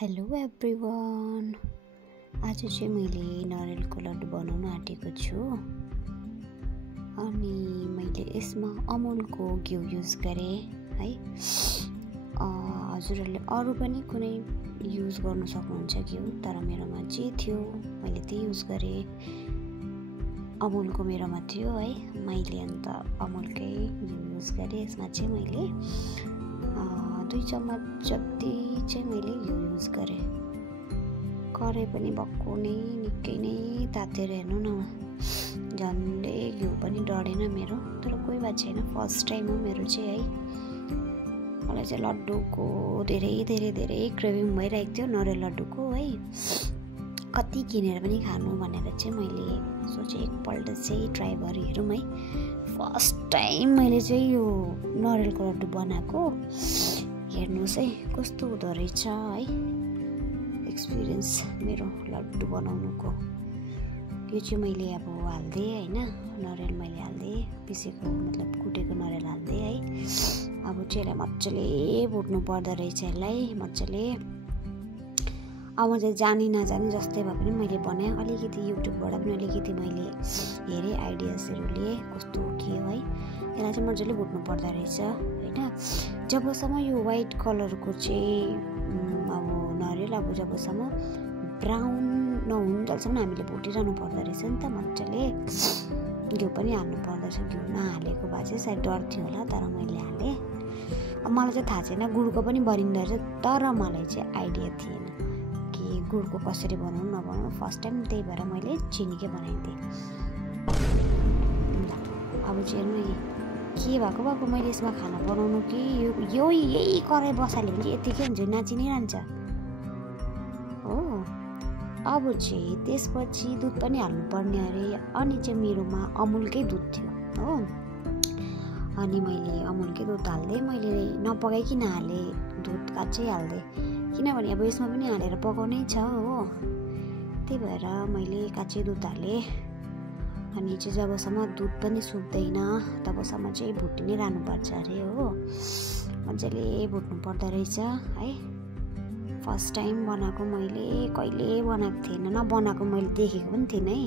Hello everyone. आज चाहिँ मैले नरिवलको लड्डु बनाउन आँटेको छु अनि मैले यसमा अमुलको घिउ युज गरेँ है। हजुरहरूले अरू पनि कुनै युज गर्न सक्नुहुन्छ घिउ, तर मेरोमा जे थियो मैले त्यही युज गरेँ। अमुलको मेरोमा थियो है, मैले अन्त अमुलकै घिउ युज गरेँ। यसमा चाहिँ मैले 2 चम्मच जति चाहिँ मैले घिउ युज गरेँ। कराई पनि भक्कु नै निकै नै तातेर हेर्नु न, झन्डै घिउ पनि डढेन मेरो। तर कोही बात छैन, फर्स्ट टाइम हो मेरो चाहिँ है। मलाई चाहिँ लड्डुको धेरै क्रेभिङ भइरहेको थियो, नरिवल लड्डुको है। कति किनेर पनि खानु भनेर चाहिँ मैले सोचेँ एकपल्ट चाहिँ ट्राई गरी हेरौँ है। फर्स्ट टाइम मैले चाहिँ यो नरिवलको लड्डु बनाएको। हेर्नुहोस् है कस्तो हुँदो रहेछ है एक्सपिरियन्स मेरो लड्डु बनाउनुको। यो चाहिँ मैले अब हाल्दिएँ होइन, नरिवल मैले हाल्दिएँ, पिसेको मतलब कुटेको नरिवल हाल्दिएँ है। अब चाहिँ यसलाई मजाले भुट्नु पर्दो रहेछ यसलाई मजाले। अब म चाहिँ जानी नजानी जस्तै भए पनि मैले बनाएँ। अलिकति युट्युबबाट पनि अलिकति मैले हेरेँ, आइडियाजहरू लिएँ कस्तो के हो है। यसलाई चाहिँ मजाले भुट्नु पर्दो रहेछ होइन। जबसम्म यो वाइट कलरको चाहिँ अब नरिवल अब जबसम्म ब्राउन नहुन्जेलसम्म हामीले भुटिरहनु पर्दो रहेछ नि त मजाले। घिउ पनि हाल्नु पर्दछ, घिउ नहालेको भए चाहिँ सायद डर थियो होला, तर मैले हालेँ। अब मलाई चाहिँ थाहा छैन गुडको पनि बनिँदो रहेछ, तर मलाई चाहिँ आइडिया थिएन कि गुडको कसरी बनाउनु नबनाउनु। फर्स्ट टाइम त्यही भएर मैले चिनीकै बनाइदिएँ। अब चाहिँ हेर्नु के भएको मैले यसमा खाना बनाउनु कि यही कराई बसाल्यो भने चाहिँ यतिकै हुन्छ, नाची नै रहन्छ हो। अब चाहिँ त्यसपछि दुध पनि हाल्नुपर्ने अरे, अनि चाहिँ मेरोमा अमुलकै दुध थियो हो। अनि मैले अमुलकै दुध हाल्दै, मैले नपकाइकन हालेँ, दुध काँचै हाल्दै, किनभने अब यसमा पनि हालेर पकाउनै छ हो। त्यही भएर मैले काँचै दुध हालेँ। अनि चाहिँ जबसम्म दुध पनि सुक्दैन तबसम्म चाहिँ भुटि नै रहनुपर्छ अरे हो। मजाले भुट्नु पर्दो रहेछ है। फर्स्ट टाइम बनाएको मैले, कहिले बनाएको थिएन, नबनाएको मैले देखेको पनि थिएन है।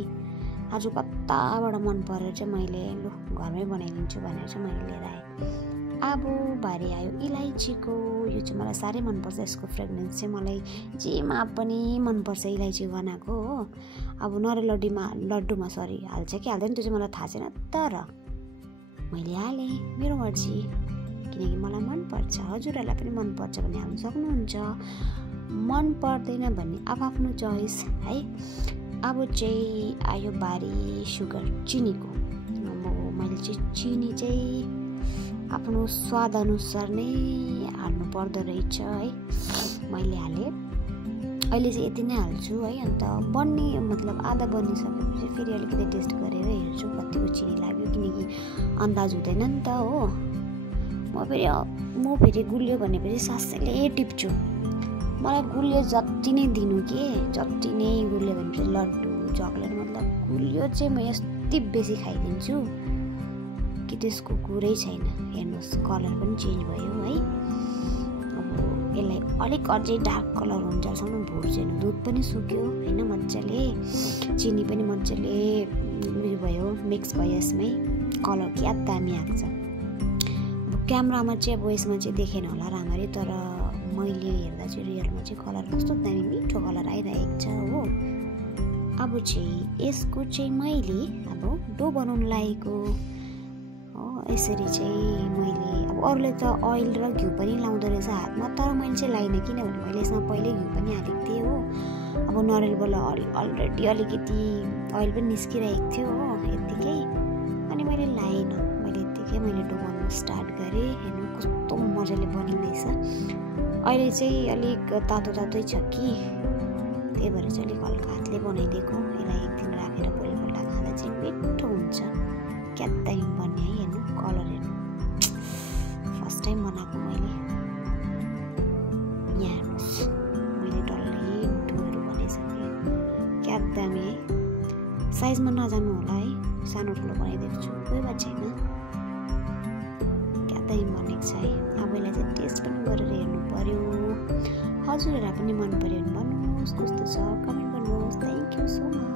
आज कताबाट मन परेर चाहिँ मैले लु घरमै बनाइदिन्छु भनेर चाहिँ मैले लिएर आएँ। अब भारी आयो इलाइचीको। यो चाहिँ मलाई साह्रै मनपर्छ, यसको फ्रेग्रेन्स चाहिँ मलाई जेमा पनि मनपर्छ, इलाइची बनाएको हो। अब नरिवल लड्डुमा हाल्छ कि हाल्दैन त्यो चाहिँ मलाई थाहा छैन, तर मैले हालेँ, मेरो मर्जी, किनकि मलाई मनपर्छ। हजुरहरूलाई पनि मनपर्छ भने हाल्नु सक्नुहुन्छ, मन पर्दैन भन्ने आफ्नो चोइस है। अब चाहिँ आयो बारी सुगर, चिनीको। अब मैले चाहिँ चिनी चाहिँ आफ्नो स्वाद अनुसार नै हाल्नु पर्दो रहेछ है। मैले हालेँ, अहिले चाहिँ यति नै हाल्छु है। अन्त बन्ने मतलब आधा बनिसकेपछि फेरि अलिकति टेस्ट गरेर हेर्छु कतिको चिनी लाग्यो, किनकि अन्दाज हुँदैन नि त हो। म फेरि गुलियो भनेपछि सासैले टिप्छु। मलाई गुलियो जति नै दिनु के, जति नै गुलियो भनेपछि लड्डु चक्लेट मतलब गुलियो चाहिँ म यति बेसी खाइदिन्छु कि त्यसको कुरै छैन। हेर्नुहोस् कलर पनि चेन्ज भयो है। अब यसलाई अलिक अझै डार्क कलर हुन्जेलसम्म भुट्छेन। दुध पनि सुक्यो होइन मजाले, चिनी पनि मजाले उयो भयो, मिक्स भयो यसमै। कलर क्या दामी आएको छ। अब क्यामेरामा चाहिँ अब यसमा चाहिँ देखेन होला राम्ररी, तर मैले हेर्दा चाहिँ रियलमा चाहिँ कलर कस्तो दामी मिठो कलर आइरहेको छ हो। अब चाहिँ यसको चाहिँ मैले अब डो बनाउनु लागेको यसरी चाहिँ मैले। अब अरूले त ओइल र घिउ पनि लाउँदो रहेछ हातमा, तर मैले चाहिँ लाइनँ, किनभने मैले यसमा पहिल्यै घिउ पनि हालेको थिएँ हो। अब नरिवलबाट अलरेडी अलिकति ओइल पनि निस्किरहेको थियो हो यत्तिकै, अनि मैले लाइनँ। मैले यत्तिकै मैले डो बनाउनु स्टार्ट गरेँ। हेर्नु कस्तो मजाले बनिँदैछ। अहिले चाहिँ अलिक तातै छ कि, त्यही भएर चाहिँ अलिक हल्का हातले बनाइदिएको। यसलाई एक दिन राखेर भोलिपल्ट खाँदा चाहिँ मिठो हुन्छ, क्या दामी बन्ने है। हेर्नु कलर हेर्नु, फर्स्ट टाइम बनाएको मैले। यहाँ हेर्नुहोस् मैले डल्लै डोहरू बनाइसकेँ, क्या दामी है। साइजमा नजानु होला है, सानो ठुलो बनाइदिएको छु, कोही बात छैन, क्या दामी बनेको छ है। अब यसलाई चाहिँ टेस्ट पनि गरेर हेर्नु पर्यो। हजुरहरूलाई पनि मन पर्यो भने भन्नुहोस् कस्तो छ, कमेन्ट गर्नुहोस्। Thank you so much.